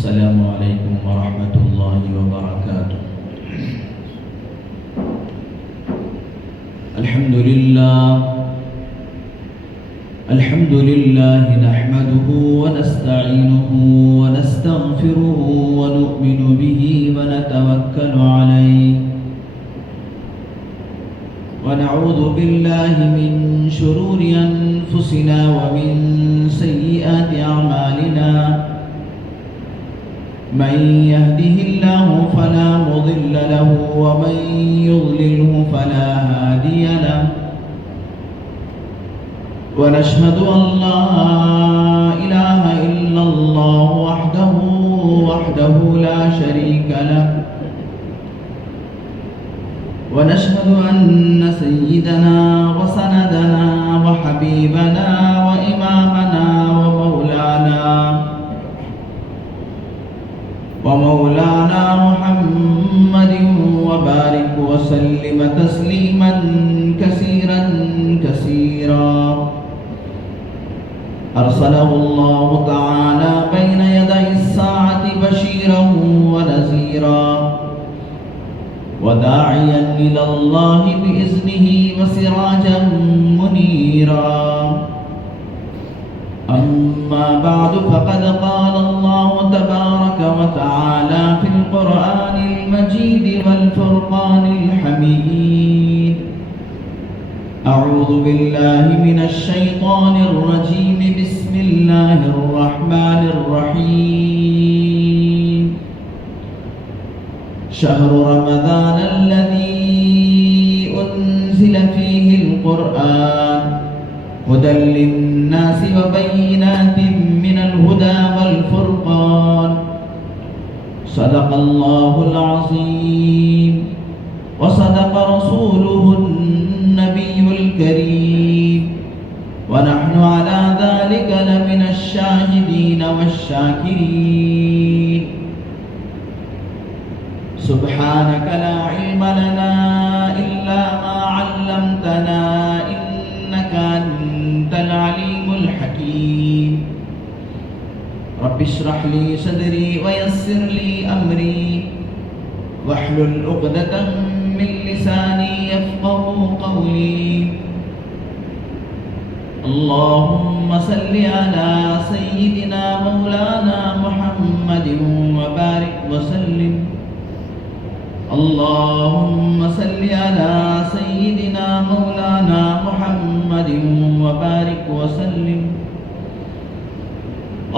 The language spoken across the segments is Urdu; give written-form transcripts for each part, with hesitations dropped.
السلام علیکم ورحمۃ اللہ وبرکاتہ۔ الحمد للہ نحمده ونستعینه ونستغفره ونؤمن به ونتوکل علیہ ونعوذ باللہ من شرور انفسنا ومن سیئات اعمالنا من يهده الله فلا مضل له ومن يضلله فلا هادي له ونشهد أن لا إله إلا الله وحده لا شريك له ونشهد أن سيدنا وسندنا وحبيبنا وإمامنا ومولانا محمد وبارك وسلم تسليما كثيرا كثيرا أرسله الله تعالى بين يدي الساعة بشيرا ونذيرا وداعيا إلى الله بإذنه وسراجا منيرا أما بعد فقد قال الله تبارك وتعالى في القرآن المجيد والفرقان الحميد أعوذ بالله من الشيطان الرجيم بسم الله الرحمن الرحيم شهر رمضان الذي أنزل فيه القرآن هدى للناس وبينات من الهدى والفرقان صدق الله العظيم وصدق رسوله النبي الكريم ونحن على ذلك لمن الشاهدين والشاكرين سبحانك لا علم لنا إلا ما علمتنا إنك أنت العليم الحكيم رب اشرح لي صدري ويسر لي أمري واحلل عقدة من لساني يفقهوا قولي اللهم صل على سيدنا مولانا محمد وبارك وسلم اللهم صل على سيدنا مولانا محمد وبارك وسلم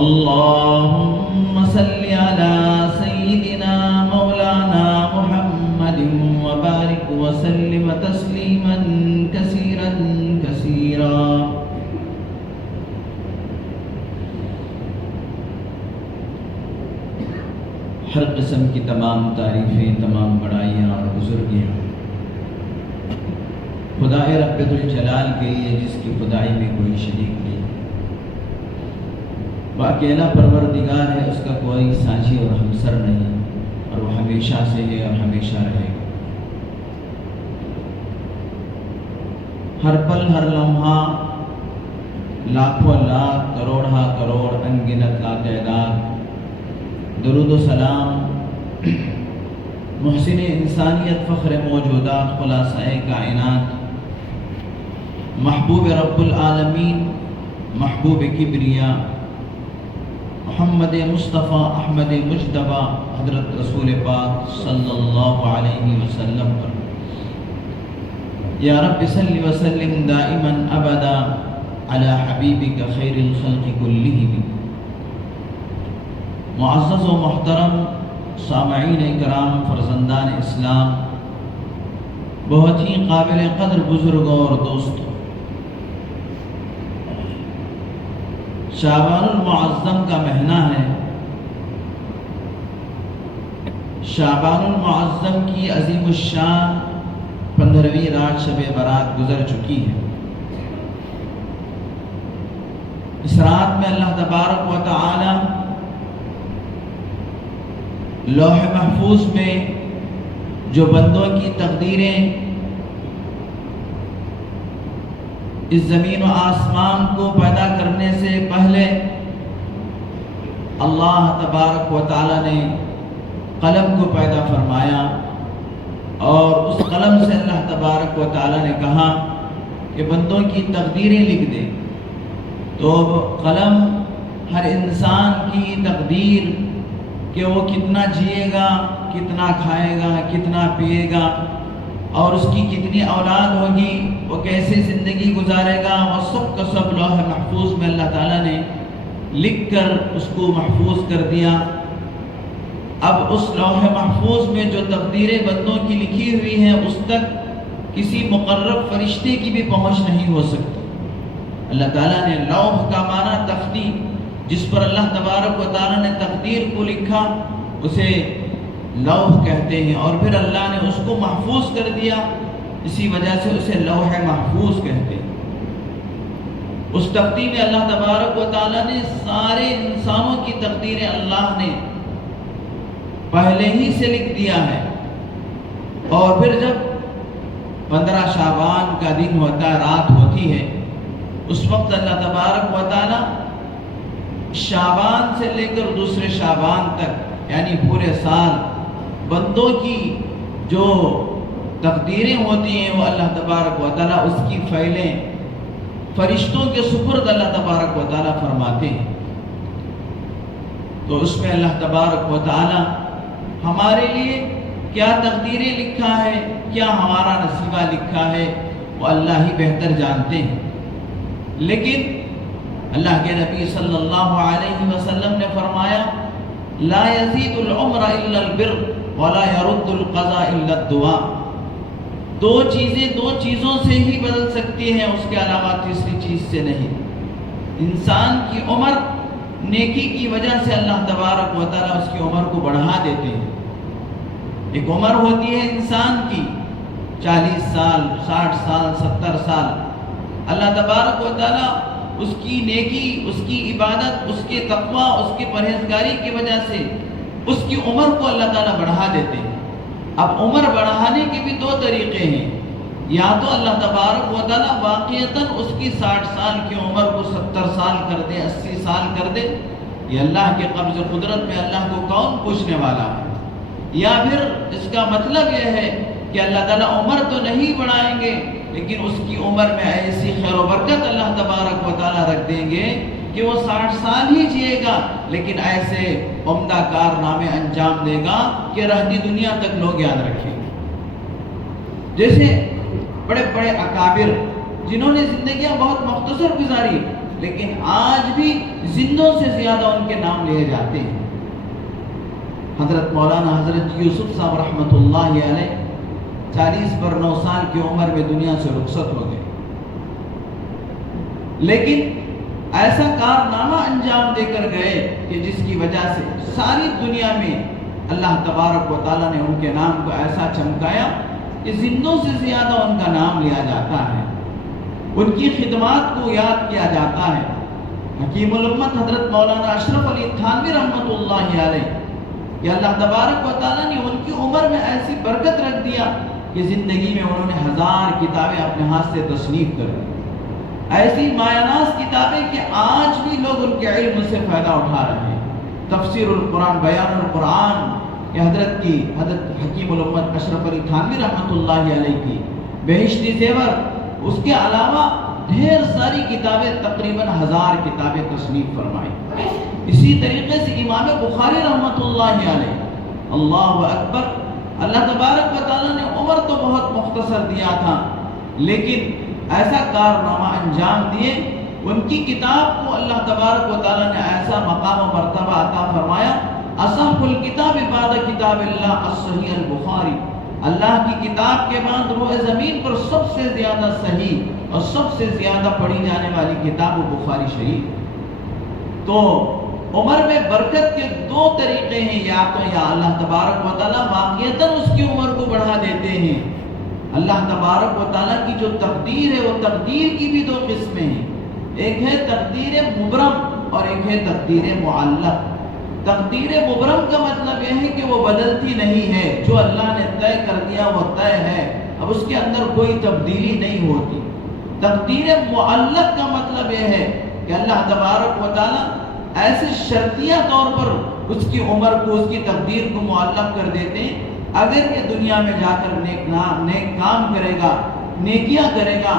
اللهم صل على سيدنا مولانا محمد وبارك وسلم تسليما كثيرا كثيرا ہر قسم کی تمام تعریفیں، تمام بڑائیاں اور بزرگیاں خدائے رب الجلال کے لیے جس کی خدائی میں کوئی شریک نہیں، وہ اکیلا پروردگار ہے، اس کا کوئی ساجی اور ہمسر نہیں، اور وہ ہمیشہ سے ہے اور ہمیشہ رہے گا۔ ہر پل ہر لمحہ لاکھوں لاکھ کروڑہ کروڑ انگنت لاتعداد درود و سلام محسن انسانیت فخر موجودات خلاصہ کائنات محبوب رب العالمین محبوب کبریا محمد مصطفیٰ احمد مجتبیٰ حضرت رسول پاک صلی اللہ علیہ وسلم پر یا رب صلی وسلم دائما ابدا علی حبیبک خیر الخلق کلہم۔ معزز و محترم سامعین کرام، فرزندان اسلام، بہت ہی قابل قدر بزرگوں اور دوستوں، شعبان المعظم کا مہینہ ہے۔ شعبان المعظم کی عظیم الشان 15ویں رات شب برات گزر چکی ہے۔ اس رات میں اللہ تبارک و تعالی لوح محفوظ میں جو بندوں کی تقدیریں اس زمین و آسمان کو پیدا کرنے سے پہلے اللہ تبارک و تعالیٰ نے قلم کو پیدا فرمایا اور اس قلم سے اللہ تبارک و تعالیٰ نے کہا کہ بندوں کی تقدیریں لکھ دے. تو قلم ہر انسان کی تقدیر کہ وہ کتنا جیے گا، کتنا کھائے گا، کتنا پیے گا، اور اس کی کتنی اولاد ہوگی، وہ کیسے زندگی گزارے گا، وہ سب کا سب لوح محفوظ میں اللہ تعالیٰ نے لکھ کر اس کو محفوظ کر دیا. اب اس لوح محفوظ میں جو تقدیریں بندوں کی لکھی ہوئی ہیں اس تک کسی مقرب فرشتے کی بھی پہنچ نہیں ہو سکتی. اللہ تعالیٰ نے لوح کا معنی تختی، جس پر اللہ تبارک و تعالیٰ نے تقدیر کو لکھا اسے لوح کہتے ہیں، اور پھر اللہ نے اس کو محفوظ کر دیا، اسی وجہ سے اسے لوح محفوظ کہتے ہیں. اس تختی میں اللہ تبارک و تعالیٰ نے سارے انسانوں کی تقدیریں اللہ نے پہلے ہی سے لکھ دیا ہے. اور پھر جب 15 شعبان کا دن ہوتا ہے، رات ہوتی ہے، اس وقت اللہ تبارک و تعالیٰ شعبان سے لے کر دوسرے شعبان تک یعنی پورے سال بندوں کی جو تقدیریں ہوتی ہیں وہ اللہ تبارک و تعالیٰ اس کی فائلیں فرشتوں کے سپرد اللہ تبارک و تعالیٰ فرماتے ہیں. تو اس میں اللہ تبارک و تعالیٰ ہمارے لیے کیا تقدیریں لکھا ہے، کیا ہمارا نصیبہ لکھا ہے، وہ اللہ ہی بہتر جانتے ہیں. لیکن اللہ کے نبی صلی اللہ علیہ وسلم نے فرمایا لا یزید العمر الا البر ولا يرد القضاء الا الدعاء. دو چیزوں سے ہی بدل سکتی ہیں، اس کے علاوہ تیسری چیز سے نہیں. انسان کی عمر نیکی کی وجہ سے اللہ تبارک و تعالیٰ اس کی عمر کو بڑھا دیتے ہیں. ایک عمر ہوتی ہے انسان کی 40 سال، 60 سال، 70 سال. اللہ تبارک و تعالیٰ اس کی نیکی، اس کی عبادت، اس کے تقوی، اس کی پرہیزگاری کی وجہ سے اس کی عمر کو اللہ تعالیٰ بڑھا دیتے ہیں. اب عمر بڑھانے کے بھی 2 طریقے ہیں. یا تو اللہ تبارک و تعالیٰ واقعتاً اس کی 60 سال کی عمر کو 70 سال کر دے، 80 سال کر دے. یہ اللہ کے قبض قدرت میں اللہ کو کون پوچھنے والا ہے. یا پھر اس کا مطلب یہ ہے کہ اللہ تعالیٰ عمر تو نہیں بڑھائیں گے لیکن اس کی عمر میں ایسی خیر و برکت اللہ تبارک و تعالیٰ رکھ دیں گے کہ وہ 60 سال ہی جیے گا لیکن ایسے عمدہ کارنامے انجام دے گا کہ رہتی دنیا تک لوگ یاد رکھیں گے. جیسے بڑے بڑے اکابر جنہوں نے زندگیاں بہت مختصر گزاری لیکن آج بھی زندوں سے زیادہ ان کے نام لیے جاتے ہیں. حضرت مولانا حضرت یوسف صاحب رحمۃ اللہ علیہ 40 پر 9 سال کی عمر میں دنیا سے رخصت ہو گئے، لیکن ایسا کارنامہ انجام دے کر گئے کہ جس کی وجہ سے ساری دنیا میں اللہ تبارک و تعالیٰ نے ان کے نام کو ایسا چمکایا کہ زندوں سے زیادہ ان کا نام لیا جاتا ہے، ان کی خدمات کو یاد کیا جاتا ہے. حکیم الامت حضرت مولانا اشرف علی تھانوی رحمۃ اللہ علیہ کہ اللہ تبارک و تعالیٰ نے ان کی عمر میں ایسی برکت رکھ دیا کہ زندگی میں انہوں نے 1000 کتابیں اپنے ہاتھ سے تصنیف کر دی. ایسی مایاناز کتابیں کہ آج بھی لوگ ان کے علم سے فائدہ اٹھا رہے ہیں. تفسیر القرآن، بیان القرآن، یہ حضرت حکیم الامت اشرف علی تھانوی رحمۃ اللہ علیہ کی بہشتی زیور، اس کے علاوہ ڈھیر ساری کتابیں، تقریباً 1000 کتابیں تصنیف فرمائی. اسی طریقے سے امام بخاری رحمۃ اللہ علیہ، اللہ اکبر، اللہ تبارک و تعالیٰ نے عمر تو بہت مختصر دیا تھا لیکن ایسا کارنامہ انجام دیے. ان کی کتاب کو اللہ تبارک و تعالیٰ نے ایسا مقام و مرتبہ عطا فرمایا. اصح الکتاب بعد کتاب اللہ الصحیح البخاری. اللہ کی کتاب کے بعد روح زمین پر سب سے زیادہ صحیح اور سب سے زیادہ پڑھی جانے والی کتاب بخاری شریف. تو عمر میں برکت کے 2 طریقے ہیں، یا تو یا اللہ تبارک و تعالیٰ واقعتاً اس کی عمر کو بڑھا دیتے ہیں. اللہ تبارک و تعالیٰ کی جو تقدیر ہے وہ تقدیر کی بھی 2 قسمیں ہیں. ایک ہے تقدیر مبرم اور ایک ہے تقدیر معلق. تقدیر مبرم کا مطلب یہ ہے کہ وہ بدلتی نہیں ہے، جو اللہ نے طے کر دیا وہ طے ہے، اب اس کے اندر کوئی تبدیلی نہیں ہوتی. تقدیر معلق کا مطلب یہ ہے کہ اللہ تبارک و تعالیٰ ایسے شرطیہ طور پر اس کی عمر کو، اس کی تقدیر کو معلق کر دیتے ہیں۔ اگر یہ دنیا میں جا کر نیک کام کرے گا، نیکیاں کرے گا،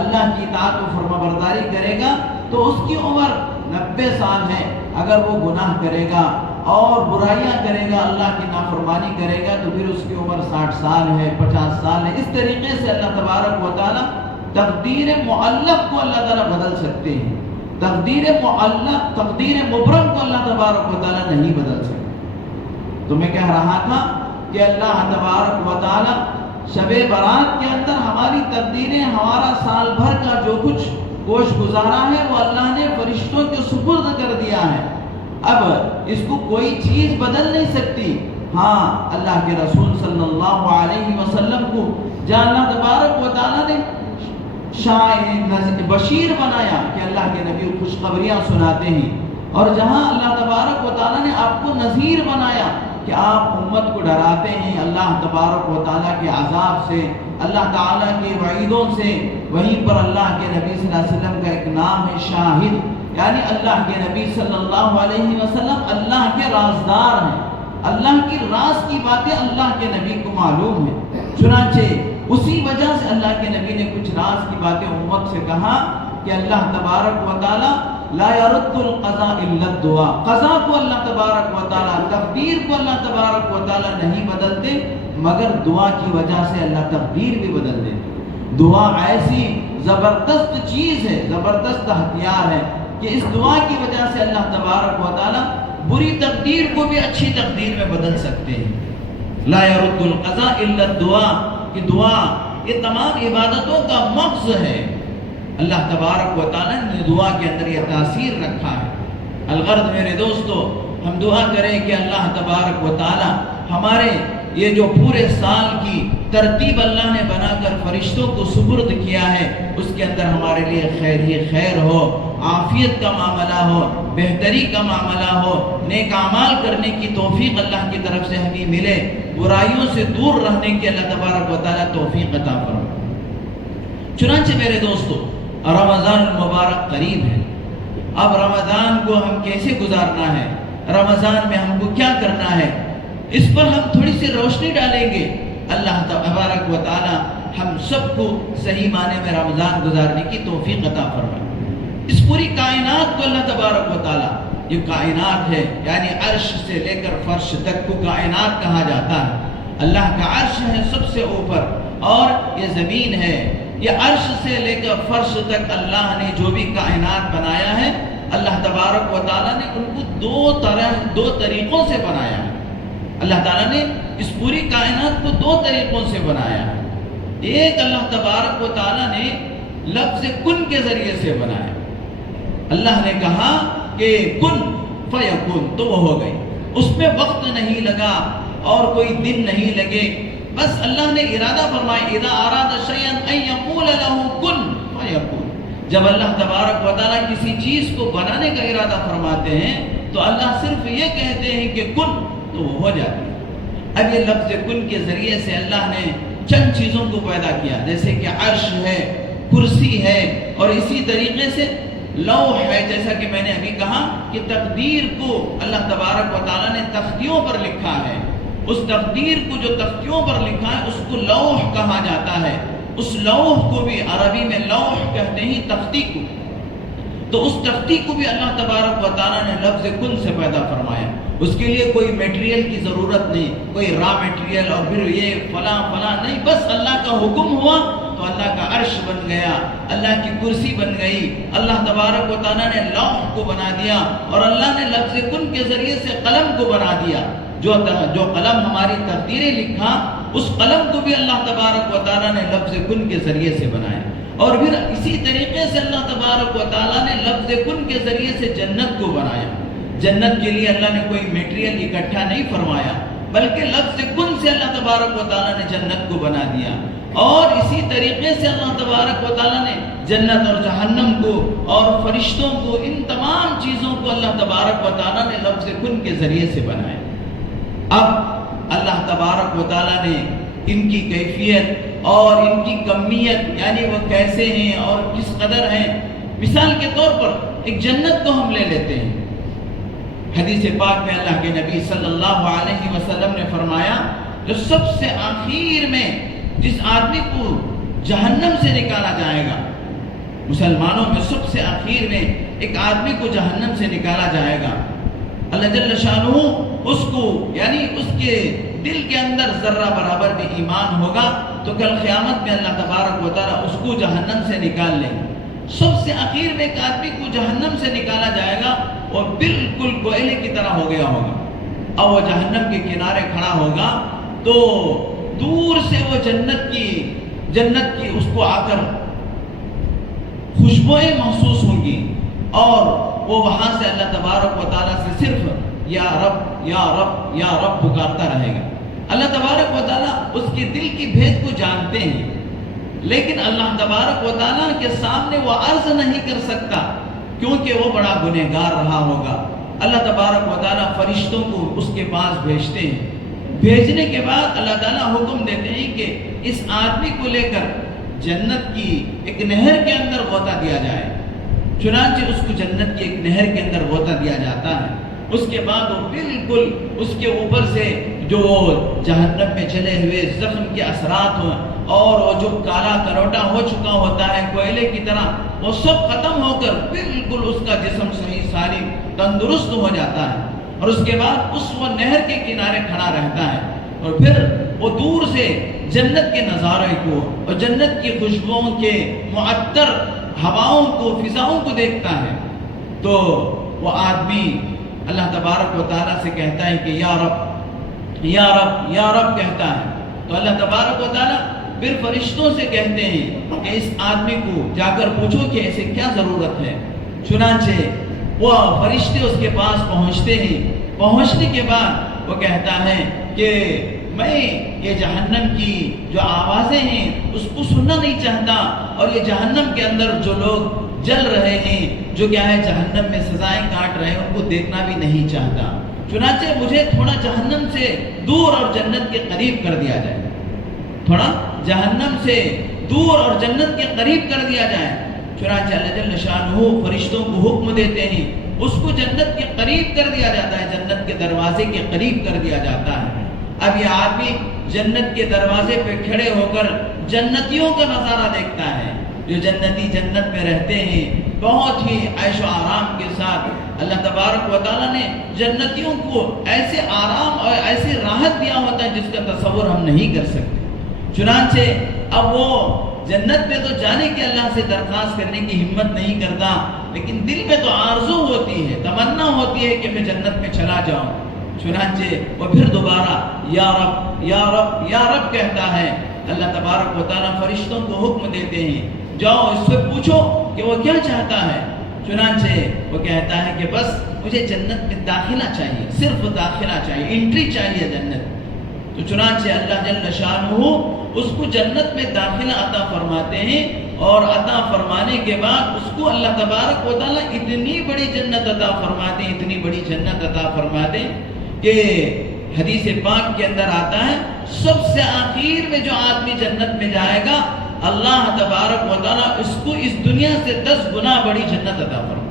اللہ کی اطاعت و فرما برداری کرے گا تو اس کی عمر 90 سال ہے۔ اگر وہ گناہ کرے گا اور برائیاں کرے گا، اللہ کی نافرمانی کرے گا تو پھر اس کی عمر 60 سال ہے، 50 سال ہے۔ اس طریقے سے اللہ تبارک و تعالیٰ تقدیر معلق کو اللہ تعالیٰ بدل سکتے ہیں، تقدیر معلق، تقدیر مبرم کو اللہ تبارک و تعالیٰ نہیں بدل سکتے۔ تو میں کہہ رہا تھا کہ اللہ تبارک و تعالیٰ شب برات کے اندر ہماری تقدیریں، ہمارا سال بھر کا جو کچھ گوش گزارا ہے وہ اللہ نے فرشتوں کے سپرد کر دیا ہے۔ اب اس کو کوئی چیز بدل نہیں سکتی۔ ہاں، اللہ کے رسول صلی اللہ علیہ وسلم کو جہاں اللہ تبارک و تعالیٰ نے بشیر بنایا کہ اللہ کے نبی خوشخبریاں سناتے ہیں، اور جہاں اللہ تبارک و تعالیٰ نے آپ کو نذیر بنایا کہ آپ امت کو ڈراتے ہیں اللہ تبارک و تعالیٰ کے عذاب سے، اللہ تعالیٰ کے وعیدوں سے، وہیں پر اللہ کے نبی صلی اللہ علیہ وسلم کا ایک نام ہے شاہد، یعنی اللہ کے نبی صلی اللہ علیہ وسلم اللہ کے رازدار ہیں۔ اللہ کی راز کی باتیں اللہ کے نبی کو معلوم ہے، چنانچہ اسی وجہ سے اللہ کے نبی نے کچھ راز کی باتیں امت سے کہا کہ اللہ تبارک و تعالیٰ لا يرد القضاء الا الدعاء، قضا کو اللہ تبارک و تعالیٰ، تقدیر کو اللہ تبارک و تعالیٰ نہیں بدلتے، مگر دعا کی وجہ سے اللہ تقدیر بھی بدل دیتے۔ دعا ایسی زبردست چیز ہے، زبردست ہتھیار ہے کہ اس دعا کی وجہ سے اللہ تبارک و تعالیٰ بری تقدیر کو بھی اچھی تقدیر میں بدل سکتے ہیں۔ لا يرد القضاء الا الدعاء، کہ دعا یہ تمام عبادتوں کا مغز ہے۔ اللہ تبارک و تعالیٰ نے دعا کے اندر یہ تاثیر رکھا ہے۔ الغرض میرے دوستو، ہم دعا کریں کہ اللہ تبارک و تعالیٰ ہمارے یہ جو پورے سال کی ترتیب اللہ نے بنا کر فرشتوں کو سپرد کیا ہے، اس کے اندر ہمارے لیے خیر ہی خیر ہو، عافیت کا معاملہ ہو، بہتری کا معاملہ ہو، نیک اعمال کرنے کی توفیق اللہ کی طرف سے ہمیں ملے، برائیوں سے دور رہنے کی اللہ تبارک و تعالیٰ توفیق عطا فرمائے۔ چنانچہ میرے دوستو، رمضان المبارک قریب ہے۔ اب رمضان کو ہم کیسے گزارنا ہے، رمضان میں ہم کو کیا کرنا ہے، اس پر ہم تھوڑی سی روشنی ڈالیں گے۔ اللہ تبارک و تعالی ہم سب کو صحیح معنی میں رمضان گزارنے کی توفیق عطا فرمائے۔ اس پوری کائنات کو اللہ تبارک و تعالی، یہ کائنات ہے یعنی عرش سے لے کر فرش تک کو کائنات کہا جاتا ہے۔ اللہ کا عرش ہے سب سے اوپر، اور یہ زمین ہے، یہ عرش سے لے کر فرش تک اللہ نے جو بھی کائنات بنایا ہے، اللہ تبارک و تعالیٰ نے ان کو دو طریقوں سے بنایا ہے۔ اللہ تعالیٰ نے اس پوری کائنات کو دو طریقوں سے بنایا ہے۔ ایک، اللہ تبارک و تعالیٰ نے لفظ کن کے ذریعے سے بنایا۔ اللہ نے کہا کہ کن فیکن، تو وہ ہو گئی، اس میں وقت نہیں لگا اور کوئی دن نہیں لگے، بس اللہ نے ارادہ فرمایا، اذا اراد شیئا ان یقول له کن فیکن۔ جب اللہ تبارک و تعالیٰ کسی چیز کو بنانے کا ارادہ فرماتے ہیں تو اللہ صرف یہ کہتے ہیں کہ کن، تو وہ ہو جاتی ہے۔ اب یہ لفظ کن کے ذریعے سے اللہ نے چند چیزوں کو پیدا کیا، جیسے کہ عرش ہے، کرسی ہے، اور اسی طریقے سے لوح ہے، جیسا کہ میں نے ابھی کہا کہ تقدیر کو اللہ تبارک و تعالیٰ نے تختیوں پر لکھا ہے۔ اس تقدیر کو جو تختیوں پر لکھا ہے اس کو لوح کہا جاتا ہے۔ اس لوح کو بھی عربی میں لوح کہتے ہیں، تختی کو۔ تو اس تختی کو بھی اللہ تبارک و تعالیٰ نے لفظ کن سے پیدا فرمایا۔ اس کے لیے کوئی میٹیریل کی ضرورت نہیں، کوئی را میٹیریل اور پھر یہ فلاں فلاں نہیں، بس اللہ کا حکم ہوا تو اللہ کا عرش بن گیا، اللہ کی کرسی بن گئی، اللہ تبارک و تعالیٰ نے لوح کو بنا دیا، اور اللہ نے لفظ کن کے ذریعے سے قلم کو بنا دیا۔ جو قلم ہماری تقدیریں لکھا، اس قلم کو بھی اللہ تبارک و تعالیٰ نے لفظ کن کے ذریعے سے بنایا۔ اور پھر اسی طریقے سے اللہ تبارک و تعالیٰ نے لفظ کن کے ذریعے سے جنت کو بنایا۔ جنت کے لیے اللہ نے کوئی میٹیریل اکٹھا نہیں فرمایا، بلکہ لفظ کن سے اللہ تبارک و تعالیٰ نے جنت کو بنا دیا۔ اور اسی طریقے سے اللہ تبارک و تعالیٰ نے جنت اور جہنم کو اور فرشتوں کو، ان تمام چیزوں کو اللہ تبارک و تعالیٰ نے لفظ کن کے ذریعے سے بنایا۔ اب اللہ تبارک و تعالیٰ نے ان کی کیفیت اور ان کی کمیت، یعنی وہ کیسے ہیں اور کس قدر ہیں، مثال کے طور پر ایک جنت کو ہم لے لیتے ہیں۔ حدیث پاک میں اللہ کے نبی صلی اللہ علیہ وسلم نے فرمایا جو سب سے آخر میں جس آدمی کو جہنم سے نکالا جائے گا، مسلمانوں میں سب سے آخر میں ایک آدمی کو جہنم سے نکالا جائے گا، اللہ جل شانہ اس کو یعنی اس کے دل کے اندر ذرہ برابر بھی ایمان ہوگا تو کل قیامت میں اللہ تبارک و تعالیٰ اس کو جہنم سے نکال لیں گے۔ سب سے آخر میں ایک آدمی کو جہنم سے نکالا جائے گا اور بالکل کوئلے کی طرح ہو گیا ہوگا، اب وہ جہنم کے کنارے کھڑا ہوگا تو دور سے وہ جنت کی اس کو آ کر خوشبوئیں محسوس ہوں گی اور وہ وہاں سے اللہ تبارک و تعالیٰ سے صرف یا رب یا رب یا رب پکارتا رہے گا۔ اللہ تبارک و تعالیٰ اس کے دل کی بھید کو جانتے ہیں، لیکن اللہ تبارک و تعالیٰ کے سامنے وہ عرض نہیں کر سکتا کیونکہ وہ بڑا گنہگار رہا ہوگا۔ اللہ تبارک و تعالیٰ فرشتوں کو اس کے پاس بھیجتے ہیں، بھیجنے کے بعد اللہ تعالیٰ حکم دیتے ہیں کہ اس آدمی کو لے کر جنت کی ایک نہر کے اندر غوطہ دیا جائے۔ چنانچہ اس کو جنت کی ایک نہر کے اندر غوطہ دیا جاتا ہے، اس کے بعد وہ بالکل اس کے اوپر سے جو جہنم میں چلے ہوئے زخم کے اثرات ہوں اور وہ جو کالا کروٹا ہو چکا ہوتا ہے کوئلے کی طرح، وہ سب ختم ہو کر بالکل اس کا جسم صحیح سالم تندرست ہو جاتا ہے، اور اس کے بعد اس وہ نہر کے کنارے کھڑا رہتا ہے اور پھر وہ دور سے جنت کے نظارے کو اور جنت کی خوشبوؤں کے معطر ہواؤں کو فضاؤں کو دیکھتا ہے تو وہ آدمی اللہ تبارک و تعالیٰ سے کہتا ہے کہ یا رب یا رب یا رب کہتا ہے، تو اللہ تبارک و تعالیٰ پھر فرشتوں سے کہتے ہیں کہ اس آدمی کو جا کر پوچھو کہ ایسے کیا ضرورت ہے۔ چنانچہ وہ فرشتے اس کے پاس پہنچتے ہیں، پہنچنے کے بعد وہ کہتا ہے کہ میں یہ جہنم کی جو آوازیں ہیں اس کو سننا نہیں چاہتا، اور یہ جہنم کے اندر جو لوگ جل رہے ہیں، جو کیا ہے جہنم میں سزائیں کاٹ رہے ہیں، ان کو دیکھنا بھی نہیں چاہتا۔ چنانچہ مجھے تھوڑا جہنم سے دور اور جنت کے قریب کر دیا جائے، تھوڑا جہنم سے دور اور جنت کے قریب کر دیا جائے۔ چنانچہ اللہ جل شانہ فرشتوں کو حکم دیتے ہیں، اس کو جنت کے قریب کر دیا جاتا ہے، جنت کے دروازے کے قریب کر دیا جاتا ہے۔ اب یہ آدمی جنت کے دروازے پہ کھڑے ہو کر جنتیوں کا نظارہ دیکھتا ہے، جو جنتی جنت میں رہتے ہیں بہت ہی عیش و آرام کے ساتھ۔ اللہ تبارک و تعالیٰ نے جنتیوں کو ایسے آرام اور ایسی راحت دیا ہوتا ہے جس کا تصور ہم نہیں کر سکتے۔ چنانچہ اب وہ جنت میں تو جانے کے اللہ سے درخواست کرنے کی ہمت نہیں کرتا، لیکن دل میں تو آرزو ہوتی ہے، تمنا ہوتی ہے کہ میں جنت میں چلا جاؤں۔ چنانچہ وہ پھر دوبارہ یا رب یا رب یا رب کہتا ہے۔ اللہ تبارک و تعالیٰ فرشتوں کو حکم دیتے ہیں، جاؤ اس سے پوچھو کہ وہ کیا چاہتا ہے۔ چنانچہ وہ کہتا ہے کہ بس مجھے جنت میں داخلہ چاہیے، صرف داخلہ چاہیے، انٹری چاہیے جنت۔ تو چنانچہ اللہ جل شانہ اس کو جنت میں داخلہ عطا فرماتے ہیں، اور عطا فرمانے کے بعد اس کو اللہ تبارک و تعالیٰ اتنی بڑی جنت عطا فرماتے ہیں، اتنی بڑی جنت عطا فرماتے ہیں کہ حدیث پاک کے اندر آتا ہے سب سے آخر میں جو آدمی جنت میں جائے گا اللہ تبارک و تعالیٰ اس کو اس دنیا سے 10 گنا بڑی جنت عطا فرمائے۔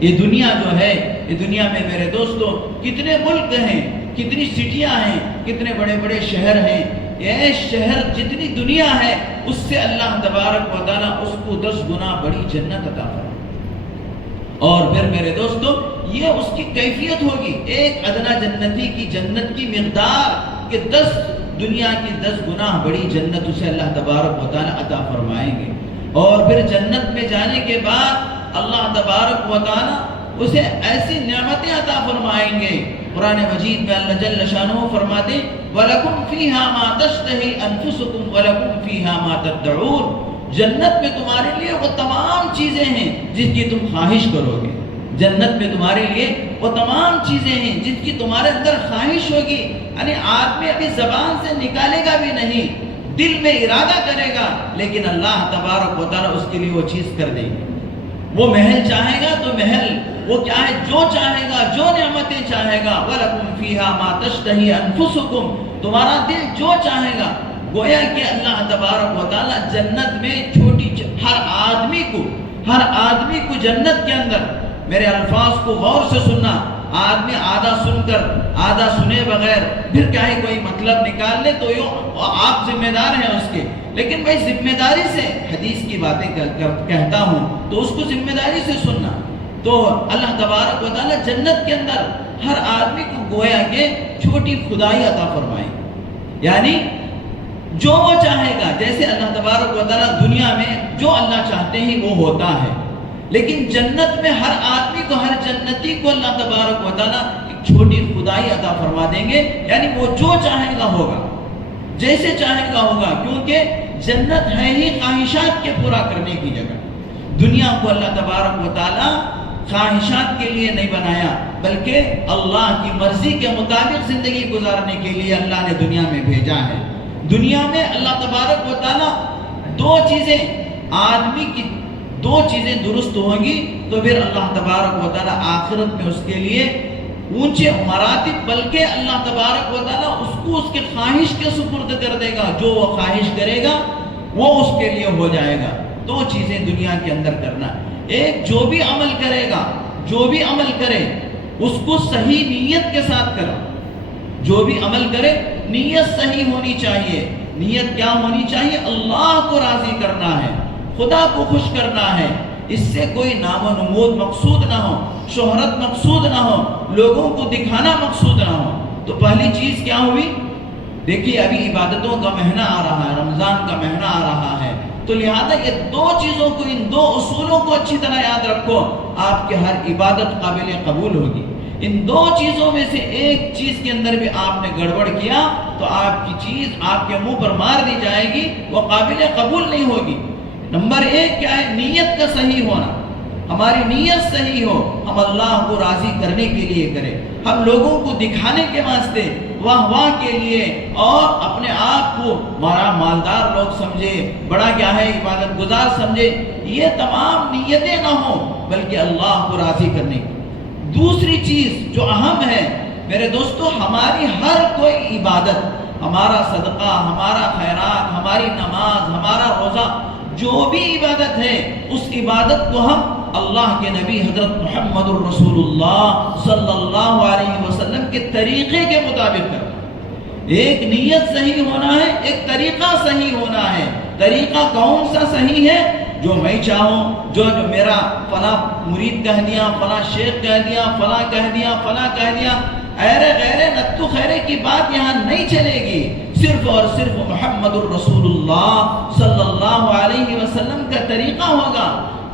یہ دنیا جو ہے، یہ دنیا میں میرے دوستو کتنے ملک ہیں، کتنی سٹیاں ہیں، کتنے بڑے بڑے شہر ہیں، یہ شہر جتنی دنیا ہے اس سے اللہ تبارک و تعالیٰ اس کو 10 گنا بڑی جنت عطا فرمائے۔ اور پھر میرے دوستو یہ اس کی کیفیت ہوگی، ایک ادنا جنتی کی جنت کی مقدار کہ 10 دنیا کی 10 گنا بڑی جنت اسے اللہ تبارک و تعالیٰ عطا فرمائیں گے۔ اور پھر جنت میں جانے کے بعد اللہ تبارک و تعالیٰ اسے ایسی نعمتیں عطا فرمائیں گے۔ قرآن مجید میں اللہ جل شانہ فرماتے ہیں وَلَكُمْ فِيهَا مَا تَشْتَهِي أَنفُسُكُمْ وَلَكُمْ فِيهَا مَا تَدَّعُونَ۔ جنت میں تمہارے لیے وہ تمام چیزیں ہیں جس کی تم خواہش کرو گے، جنت میں تمہارے لیے وہ تمام چیزیں ہیں جس کی تمہارے اندر خواہش ہوگی، یعنی آدمی ابھی زبان سے نکالے گا بھی نہیں، دل میں ارادہ کرے گا، لیکن اللہ تبارک و تعالیٰ اس کے لیے وہ چیز کر دیں گے۔ وہ محل چاہے گا تو محل، وہ کیا ہے جو چاہے گا، جو نعمتیں چاہے گا، وَلَكُمْ فِيهَا مَا تَشْتَهِي أَنفُسُكُمْ، تمہارا دل جو چاہے گا۔ گویا کہ اللہ تبارک و تعالیٰ جنت میں چھوٹی ہر آدمی کو جنت کے اندر، میرے الفاظ کو غور سے سننا، آدمی آدھا سن کر آدھا سنے بغیر پھر کیا ہے کوئی مطلب نکال لے تو یوں آپ ذمہ دار ہیں اس کے، لیکن بھائی ذمہ داری سے حدیث کی باتیں کہتا ہوں تو اس کو ذمہ داری سے سننا۔ تو اللہ تبارک و تعالیٰ جنت کے اندر ہر آدمی کو گویا کہ چھوٹی خدائی عطا فرمائے، یعنی جو وہ چاہے گا، جیسے اللہ تبارک و تعالیٰ دنیا میں جو اللہ چاہتے ہیں وہ ہوتا ہے، لیکن جنت میں ہر آدمی کو، ہر جنتی کو اللہ تبارک و تعالیٰ ایک چھوٹی خدائی عطا فرما دیں گے، یعنی وہ جو چاہے گا ہوگا، جیسے چاہے گا ہوگا، کیونکہ جنت ہے ہی خواہشات کے پورا کرنے کی جگہ۔ دنیا کو اللہ تبارک و تعالیٰ خواہشات کے لیے نہیں بنایا، بلکہ اللہ کی مرضی کے مطابق زندگی گزارنے کے لیے اللہ نے دنیا میں بھیجا ہے۔ دنیا میں اللہ تبارک و تعالیٰ دو چیزیں، آدمی کی دو چیزیں درست ہوں گی تو پھر اللہ تبارک و تعالیٰ آخرت میں اس کے لیے اونچے مراتب، بلکہ اللہ تبارک و تعالیٰ اس کو اس کے خواہش کے سپرد کر دے گا، جو وہ خواہش کرے گا وہ اس کے لیے ہو جائے گا۔ دو چیزیں دنیا کے اندر کرنا، ایک جو بھی عمل کرے گا، جو بھی عمل کرے اس کو صحیح نیت کے ساتھ کرو، جو بھی عمل کرے نیت صحیح ہونی چاہیے۔ نیت کیا ہونی چاہیے؟ اللہ کو راضی کرنا ہے، خدا کو خوش کرنا ہے، اس سے کوئی نام و نمود مقصود نہ ہو، شہرت مقصود نہ ہو، لوگوں کو دکھانا مقصود نہ ہو۔ تو پہلی چیز کیا ہوئی؟ دیکھیے ابھی عبادتوں کا مہینہ آ رہا ہے، رمضان کا مہینہ آ رہا ہے، تو لہذا یہ دو چیزوں کو، ان دو اصولوں کو اچھی طرح یاد رکھو، آپ کی ہر عبادت قابل قبول ہوگی۔ ان دو چیزوں میں سے ایک چیز کے اندر بھی آپ نے گڑبڑ کیا تو آپ کی چیز آپ کے منہ پر مار دی جائے گی، وہ قابل قبول نہیں ہوگی۔ نمبر ایک کیا ہے؟ نیت کا صحیح ہونا، ہماری نیت صحیح ہو، ہم اللہ کو راضی کرنے کے لیے کریں، ہم لوگوں کو دکھانے کے واسطے، واہ واہ کے لیے، اور اپنے آپ کو بڑا مالدار لوگ سمجھے، بڑا کیا ہے عبادت گزار سمجھے، یہ تمام نیتیں نہ ہوں بلکہ اللہ کو راضی کرنے کی۔ دوسری چیز جو اہم ہے میرے دوستو، ہماری ہر کوئی عبادت، ہمارا صدقہ، ہمارا خیرات، ہماری نماز، ہمارا روزہ، جو بھی عبادت ہے اس عبادت کو ہم اللہ کے نبی حضرت محمد الرسول اللہ صلی اللہ علیہ وسلم کے طریقے کے مطابق کرنا۔ ایک نیت صحیح ہونا ہے، ایک طریقہ صحیح ہونا ہے۔ طریقہ کون سا صحیح ہے؟ جو میں چاہوں، جو میرا فلاں مرید کہہ دیا، فلاں شیخ کہہ دیا، فلاں کہہ دیا، فلاں کہہ دیا، ایرے غیرے نتو خیرے کی بات یہاں نہیں چلے گی۔ صرف اور صرف محمد الرسول اللہ صلی اللہ علیہ وسلم کا طریقہ ہوگا،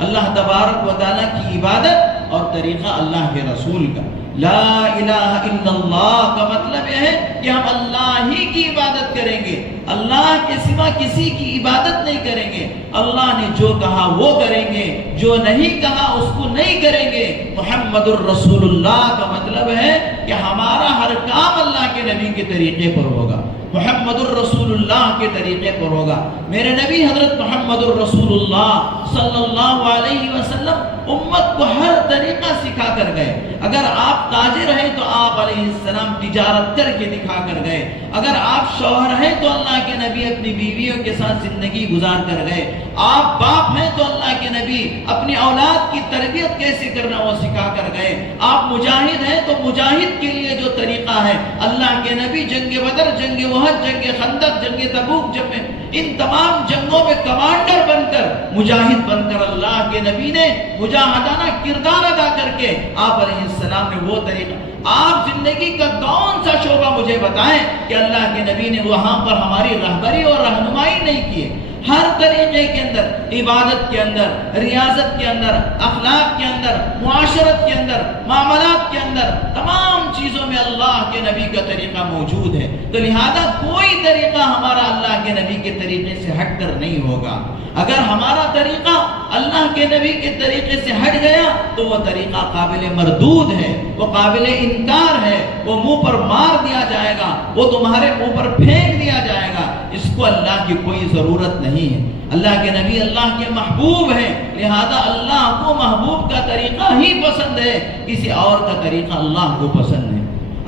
اللہ تبارک و تعالیٰ کی عبادت اور طریقہ اللہ کے رسول کا۔ لا الہ الا اللہ کا مطلب یہ ہے کہ ہم اللہ ہی کی عبادت کریں گے، اللہ کے سوا کسی کی عبادت نہیں کریں گے، اللہ نے جو کہا وہ کریں گے، جو نہیں کہا اس کو نہیں کریں گے۔ محمد الرسول اللہ کا مطلب ہے کہ ہمارا ہر کام اللہ کے نبی کے طریقے پر ہوگا، محمد الرسول اللہ کے طریقے پر ہوگا۔ میرے نبی حضرت محمد الرسول اللہ صلی اللہ علیہ وسلم امت کو ہر طریقہ سکھا کر گئے۔ اگر آپ تاجر ہیں تو آپ علیہ السلام تجارت کر کے دکھا کر گئے، اگر آپ شوہر ہیں تو اللہ کے نبی اپنی بیویوں کے ساتھ زندگی گزار کر گئے، آپ باپ ہیں تو اللہ کے نبی اپنی اولاد کی تربیت کیسے کرنا وہ سکھا کر گئے، آپ مجاہد ہیں تو مجاہد کے لیے جو طریقہ ہے اللہ کے نبی جنگ بدر، جنگ احد، جنگ خندق، جنگ تبوک، جب میں ان تمام جنگوں میں کمانڈر بن کر، مجاہد بن کر اللہ کے نبی نے مجاہدانہ کردار ادا کر کے آپ علیہ السلام نے وہ طریقہ، آپ زندگی کا کون سا شعبہ مجھے بتائیں کہ اللہ کے نبی نے وہاں پر ہماری رہبری اور رہنمائی نہیں کی ہے۔ ہر طریقے کے اندر، عبادت کے اندر، ریاضت کے اندر، اخلاق کے اندر، معاشرت کے اندر، معاملات کے اندر، تمام چیزوں میں اللہ کے نبی کا طریقہ موجود ہے۔ تو لہذا کوئی طریقہ ہمارا اللہ کے نبی کے طریقے سے ہٹ کر نہیں ہوگا۔ اگر ہمارا طریقہ اللہ کے نبی کے طریقے سے ہٹ گیا تو وہ طریقہ قابل مردود ہے، وہ قابل انکار ہے، وہ منہ پر مار دیا جائے گا، وہ تمہارے منہ پر پھینک دیا جائے گا۔ اس کو اللہ کی کوئی ضرورت نہیں ہے۔ اللہ کے نبی اللہ کے محبوب ہیں، لہذا اللہ کو محبوب کا طریقہ ہی پسند ہے، کسی اور کا طریقہ اللہ کو پسند ہے۔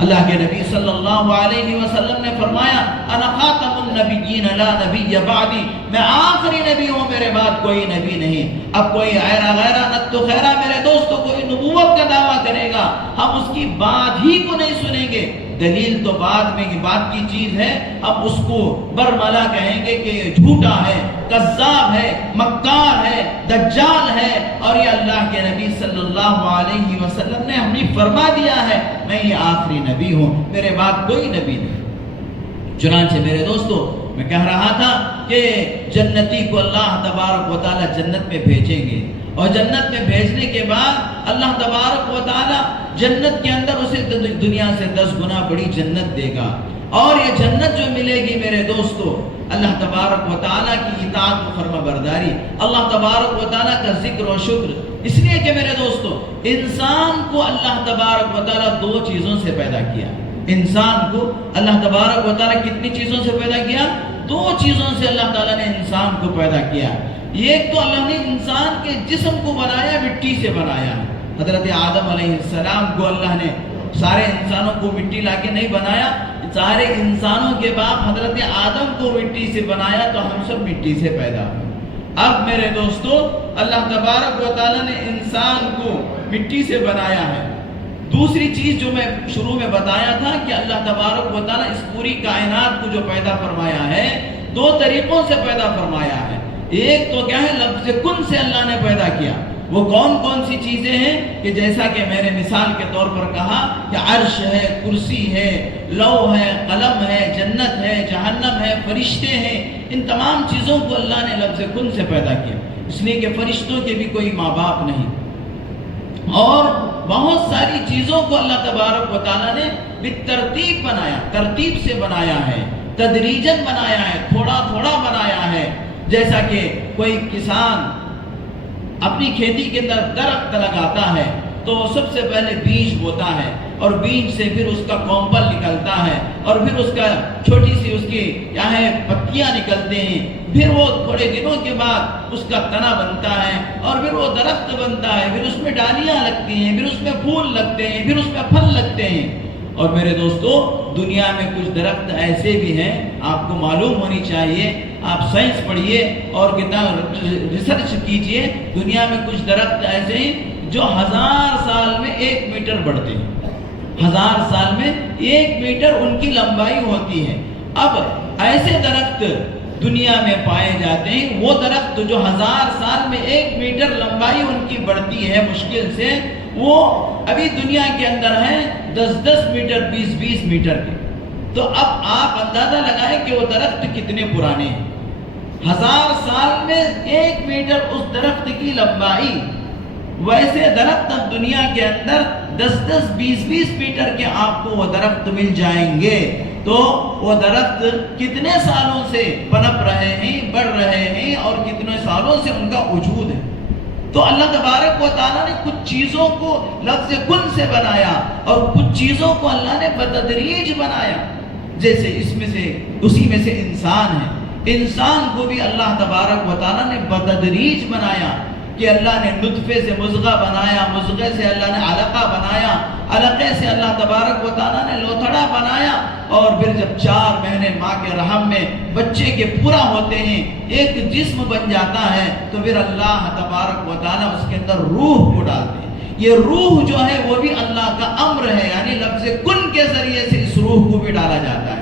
اللہ کے نبی صلی اللہ علیہ وسلم نے فرمایا انا خاتم النبیین لا نبی بعدی، میں آخری نبی ہوں، میرے بعد کوئی نبی نہیں۔ اب کوئی غیرہ نتو خیرہ میرے دوستوں کوئی نبوت کا دعویٰ کرے گا، ہم اس کی بات ہی کو نہیں سنیں گے۔ دلیل تو بعد میں کی بات کی چیز ہے، ہم اس کو برملا کہیں گے کہ یہ جھوٹا ہے، کذاب ہے، مکار ہے، دجال ہے، اور یہ اللہ کے نبی صلی اللہ علیہ وسلم نے ہمیں فرما دیا ہے میں یہ آخری نبی ہوں، میرے بعد کوئی نبی نہیں۔ چنانچہ میرے دوستو میں کہہ رہا تھا کہ جنتی کو اللہ تبارک و تعالی جنت میں بھیجیں گے، اور جنت میں بھیجنے کے بعد اللہ تبارک و تعالی جنت کے اندر اسے دنیا سے 10 گنا بڑی جنت دے گا، اور یہ جنت جو ملے گی میرے دوستو اللہ تبارک و تعالی کی اطاعت و فرما برداری، اللہ تبارک و تعالی کا ذکر و شکر، اس لیے کہ میرے دوستو انسان کو اللہ تبارک و تعالی 2 چیزوں سے پیدا کیا۔ انسان کو اللہ تبارک و تعالی کتنی چیزوں سے پیدا کیا؟ 2 چیزوں سے اللہ تعالی نے انسان کو پیدا کیا۔ ایک تو اللہ نے انسان کے جسم کو بنایا، مٹی سے بنایا۔ حضرت آدم علیہ السلام کو اللہ نے سارے انسانوں کو مٹی لا کے نہیں بنایا، سارے انسانوں کے باپ حضرت آدم کو مٹی سے بنایا، تو ہم سب مٹی سے پیدا ہوئے۔ اب میرے دوستو اللہ تبارک و تعالی نے انسان کو مٹی سے بنایا ہے۔ دوسری چیز جو میں شروع میں بتایا تھا کہ اللہ تبارک و تعالی اس پوری کائنات کو جو پیدا فرمایا ہے 2 طریقوں سے پیدا فرمایا ہے۔ ایک تو کیا ہے، لفظ کن سے اللہ نے پیدا کیا۔ وہ کون کون سی چیزیں ہیں کہ جیسا کہ میں نے مثال کے طور پر کہا کہ عرش ہے، کرسی ہے، لوح ہے، قلم ہے، جنت ہے، جہنم ہے، فرشتے ہیں، ان تمام چیزوں کو اللہ نے لفظ کن سے پیدا کیا، اس لیے کہ فرشتوں کے بھی کوئی ماں باپ نہیں، اور بہت ساری چیزوں کو اللہ تبارک و تعالیٰ نے بالترتیب بنایا، ترتیب سے بنایا ہے، تدریجاً بنایا ہے، تھوڑا تھوڑا بنایا ہے۔ جیسا کہ کوئی کسان اپنی کھیتی کے اندر درخت لگاتا ہے تو سب سے پہلے بیج بوتا ہے، اور بیج سے پھر اس کا کومپل نکلتا ہے، اور پھر اس کا چھوٹی سی اس کی کیا ہے پتیاں نکلتے ہیں، پھر وہ تھوڑے دنوں کے بعد اس کا تنا بنتا ہے، اور پھر وہ درخت بنتا ہے، پھر اس میں ڈالیاں لگتی ہیں، پھر اس میں پھول لگتے ہیں، پھر اس میں پھل لگتے ہیں۔ اور میرے دوستو دنیا میں کچھ درخت ایسے بھی ہیں، آپ کو معلوم ہونی چاہیے، آپ سائنس پڑھیے اور کتاب ریسرچ کیجئے، دنیا میں کچھ درخت ایسے ہیں جو 1000 سال میں 1 میٹر بڑھتے ہیں، 1000 سال میں 1 میٹر ان کی لمبائی ہوتی ہے۔ اب ایسے درخت دنیا میں پائے جاتے ہیں، وہ درخت جو 1000 سال میں 1 میٹر لمبائی ان کی بڑھتی ہے مشکل سے، وہ ابھی دنیا کے اندر ہیں 10-10 میٹر 20-20 میٹر کے۔ تو اب آپ اندازہ لگائیں کہ وہ درخت کتنے پرانے ہیں۔ 1000 سال میں 1 میٹر اس درخت کی لمبائی، ویسے درخت اب دنیا کے اندر 10-10 20-20 میٹر کے آپ کو وہ درخت مل جائیں گے۔ تو وہ درخت کتنے سالوں سے پنپ رہے ہیں، بڑھ رہے ہیں، اور کتنے سالوں سے ان کا وجود ہے۔ تو اللہ تبارک و تعالیٰ نے کچھ چیزوں کو لفظ کن سے بنایا، اور کچھ چیزوں کو اللہ نے بتدریج بنایا۔ جیسے اس میں سے اسی میں سے انسان ہے، انسان کو بھی اللہ تبارک و تعالیٰ نے بتدریج بنایا کہ اللہ نے نطفے سے مضغہ بنایا، مضغے سے اللہ نے علقہ بنایا، علقے سے اللہ تبارک و تعالیٰ نے لوتھڑا بنایا، اور پھر جب 4 مہینے ماں کے رحم میں بچے کے پورا ہوتے ہیں، ایک جسم بن جاتا ہے، تو پھر اللہ تبارک و تعالیٰ اس کے اندر روح کو ڈالتے ہیں۔ یہ روح جو ہے وہ بھی اللہ کا امر ہے، یعنی لفظ کن کے ذریعے سے اس روح کو بھی ڈالا جاتا ہے۔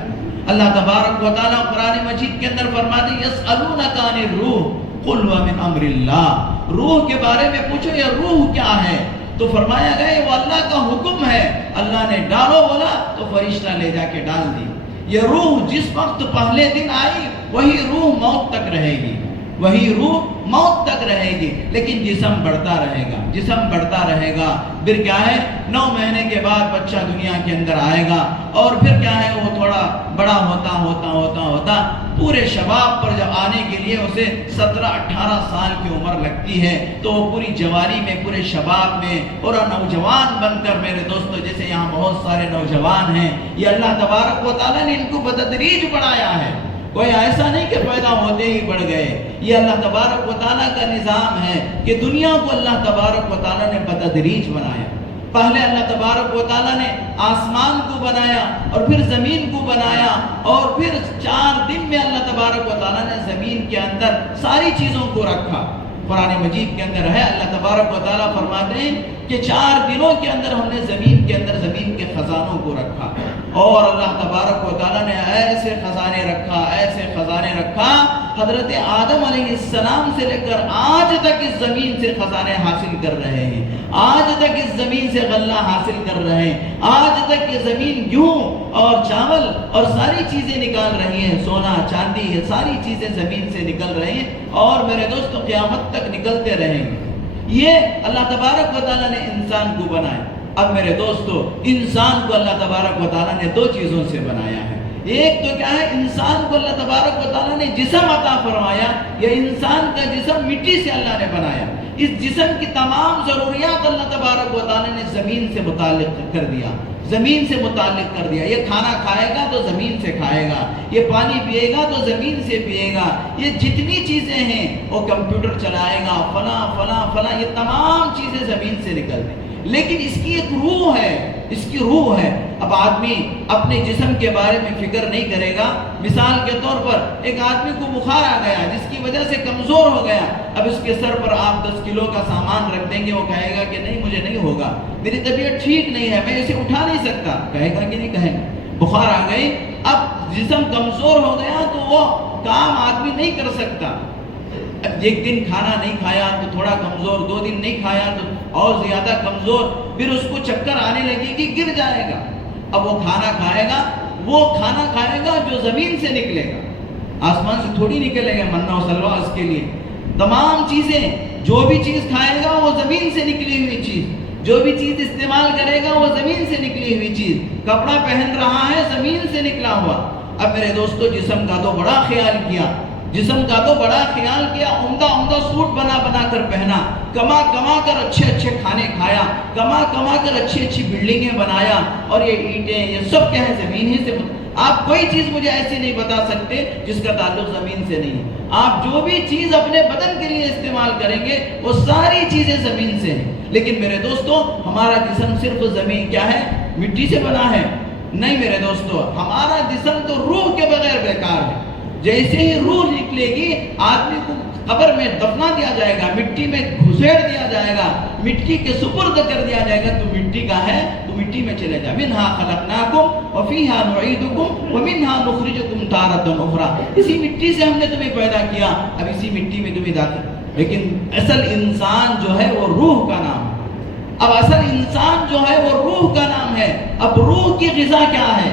اللہ تبارک و تعالیٰ قرآن مجید کے اندر فرماتے ہیں یسألونک عن الروح قل هو من امر اللہ، روح کے بارے میں پوچھو یہ روح کیا ہے، تو فرمایا گیا وہ اللہ کا حکم ہے، اللہ نے ڈالو بولا تو فرشتہ لے جا کے ڈال دی۔ یہ روح جس وقت پہلے دن آئی وہی روح موت تک رہے گی، وہی روح موت تک رہے گی، لیکن جسم بڑھتا رہے گا، جسم بڑھتا رہے گا۔ پھر کیا ہے 9 مہینے کے بعد بچہ دنیا کے اندر آئے گا، اور پھر کیا ہے وہ تھوڑا بڑا ہوتا ہوتا ہوتا ہوتا پورے شباب پر جب آنے کے لیے اسے 17-18 سال کی عمر لگتی ہے، تو وہ پوری جوانی میں، پورے شباب میں اور نوجوان بن کر، میرے دوستو جیسے یہاں بہت سارے نوجوان ہیں، یہ اللہ تبارک و تعالیٰ نے ان کو بتدریج بڑھایا ہے، کوئی ایسا نہیں کہ پیدا ہوتے ہی بڑھ گئے۔ یہ اللہ تبارک و تعالیٰ کا نظام ہے کہ دنیا کو اللہ تبارک و تعالیٰ نے بتدریج بنایا۔ پہلے اللہ تبارک و تعالیٰ نے آسمان کو بنایا اور پھر زمین کو بنایا، اور پھر 4 دن میں اللہ تبارک و تعالیٰ نے زمین کے اندر ساری چیزوں کو رکھا۔ قرآن مجید کے اندر ہے، اللہ تبارک و تعالیٰ فرماتے ہیں کہ 4 دنوں کے اندر ہم نے زمین کے اندر زمین کے خزانوں کو رکھا، اور اللہ تبارک و تعالیٰ نے ایسے خزانے رکھا، ایسے خزانے رکھا، حضرت آدم علیہ السلام سے لے کر آج تک اس زمین سے خزانے حاصل کر رہے ہیں، آج تک اس زمین سے غلہ حاصل کر رہے ہیں، آج تک یہ زمین گیہوں اور چاول اور ساری چیزیں نکال رہی ہیں، سونا چاندی یہ ساری چیزیں زمین سے نکل رہی ہیں، اور میرے دوستو قیامت تک نکلتے رہیں گے۔ یہ اللہ تبارک و تعالیٰ نے انسان کو بنایا۔ اب میرے دوستو، انسان کو اللہ تبارک و تعالیٰ نے 2 چیزوں سے بنایا ہے۔ ایک تو کیا ہے، انسان کو اللہ تبارک و تعالیٰ نے جسم عطا فرمایا، یا انسان کا جسم مٹی سے اللہ نے بنایا۔ اس جسم کی تمام ضروریات اللہ تبارک و تعالیٰ نے زمین سے متعلق کر دیا، زمین سے متعلق کر دیا۔ یہ کھانا کھائے گا تو زمین سے کھائے گا، یہ پانی پیے گا تو زمین سے پیے گا، یہ جتنی چیزیں ہیں وہ کمپیوٹر چلائے گا، فلاں فلاں فلاں، یہ تمام چیزیں زمین سے نکلتی۔ لیکن اس کی ایک روح ہے، اس کی روح ہے۔ اب آدمی اپنے جسم کے بارے میں فکر نہیں کرے گا۔ مثال کے طور پر ایک آدمی کو بخار آ گیا جس کی وجہ سے کمزور ہو گیا، اب اس کے سر پر آپ 10 کلو کا سامان رکھ دیں گے، وہ کہے گا کہ نہیں مجھے نہیں ہوگا، میری طبیعت ٹھیک نہیں ہے، میں اسے اٹھا نہیں سکتا، کہے گا کہ نہیں کہے گا۔ بخار آ گئی، اب جسم کمزور ہو گیا تو وہ کام آدمی نہیں کر سکتا۔ ایک دن کھانا نہیں کھایا تو تھوڑا کمزور، 2 دن نہیں کھایا تو اور زیادہ کمزور، پھر اس کو چکر آنے لگے گی، گر جائے گا۔ اب وہ کھانا کھائے گا، وہ کھانا کھائے گا جو زمین سے نکلے گا، آسمان سے تھوڑی نکلے گا منہ و سلوہ۔ اس کے لیے تمام چیزیں، جو بھی چیز کھائے گا وہ زمین سے نکلی ہوئی چیز، جو بھی چیز استعمال کرے گا وہ زمین سے نکلی ہوئی چیز، کپڑا پہن رہا ہے زمین سے نکلا ہوا۔ اب میرے دوستو، جسم کا تو بڑا خیال کیا، جسم کا تو بڑا خیال کیا، عمدہ عمدہ سوٹ بنا بنا کر پہنا، کما کما کر اچھے اچھے کھانے کھایا، کما کما کر اچھی اچھی بلڈنگیں بنایا، اور یہ اینٹیں یہ سب کیا ہے، زمین ہی سے۔ آپ کوئی چیز مجھے ایسی نہیں بتا سکتے جس کا تعلق زمین سے نہیں ہے۔ آپ جو بھی چیز اپنے بدن کے لیے استعمال کریں گے وہ ساری چیزیں زمین سے ہیں۔ لیکن میرے دوستو، ہمارا جسم صرف زمین کیا ہے، مٹی سے بنا ہے؟ نہیں میرے دوستو، ہمارا جسم تو روح کے بغیر بیکار ہے۔ جیسے ہی روح نکلے گی، آدمی کو قبر میں دفنا دیا جائے گا، مٹی میں گھسیڑ دیا جائے گا، مٹی کے سپرد کر دیا جائے گا، تو مٹی کا ہے تو مٹی میں چلے جا۔ منہا خلقناکم وفیہا نعیدکم ومنہا نخرجکم تارۃ اخری، اسی مٹی سے ہم نے تمہیں پیدا کیا، اب اسی مٹی میں تمہیں داخل۔ لیکن اصل انسان جو ہے وہ روح کا نام ہے۔ اب اصل انسان جو ہے وہ روح کا نام ہے۔ اب روح کی غذا کیا ہے؟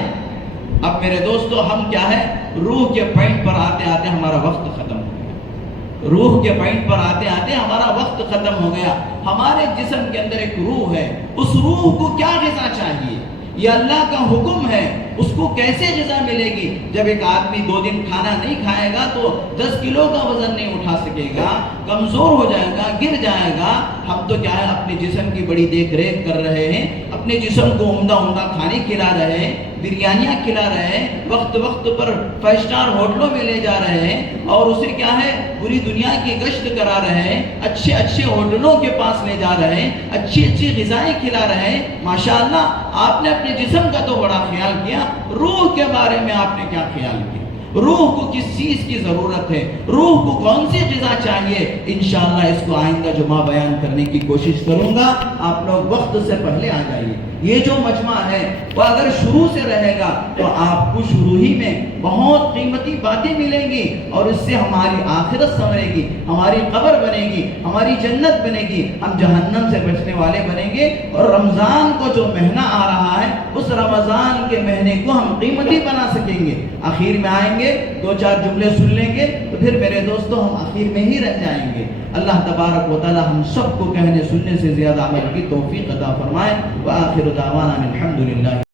اب میرے دوستو، ہم کیا ہے، روح کے پوائنٹ پر آتے آتے ہمارا وقت ختم ہو گیا، روح کے پوائنٹ پر آتے آتے ہمارا وقت ختم ہو گیا۔ ہمارے جسم کے اندر ایک روح ہے، اس روح کو کیا غذا چاہیے؟ یہ اللہ کا حکم ہے، اس کو کیسے غذا ملے گی؟ جب ایک آدمی 2 دن کھانا نہیں کھائے گا تو 10 کلو کا وزن نہیں اٹھا سکے گا، کمزور ہو جائے گا، گر جائے گا۔ ہم تو کیا ہے، اپنے جسم کی بڑی دیکھ ریکھ کر رہے ہیں، اپنے جسم کو عمدہ عمدہ کھانے کھلا رہے ہیں، بریانیاں کھلا رہے ہیں، وقت وقت پر 5 اسٹار ہوٹلوں میں لے جا رہے ہیں، اور اسے کیا ہے، پوری دنیا کی گشت کرا رہے ہیں، اچھے اچھے ہوٹلوں کے پاس لے جا رہے ہیں، اچھی اچھی غذائیں کھلا رہے ہیں۔ ماشاءاللہ، آپ نے اپنے جسم کا تو بڑا خیال کیا، روح کے بارے میں آپ نے کیا خیال کیا؟ روح کو کس چیز کی ضرورت ہے، روح کو کون سی غذا چاہیے؟ انشاءاللہ اس کو آئندہ جمعہ بیان کرنے کی کوشش کروں گا۔ آپ لوگ وقت سے پہلے آ جائیے۔ یہ جو مجمع ہے وہ اگر شروع سے رہے گا تو آپ کو شروع ہی میں بہت قیمتی باتیں ملیں گی، اور اس سے ہماری آخرت سنورے گی، ہماری قبر بنے گی، ہماری جنت بنے گی، ہم جہنم سے بچنے والے بنیں گے۔ اور رمضان کو جو مہینہ آ رہا ہے، اس رمضان کے مہینے کو ہم قیمتی بنا سکیں گے۔ آخر میں آئیں گے، 2-4 جملے سن لیں گے تو پھر میرے دوستو ہم آخر میں ہی رہ جائیں گے۔ اللہ تبارک و تعالی ہم سب کو کہنے سننے سے زیادہ عمل کی توفیق عطا فرمائے۔ وآخر دعوانا الحمدللہ۔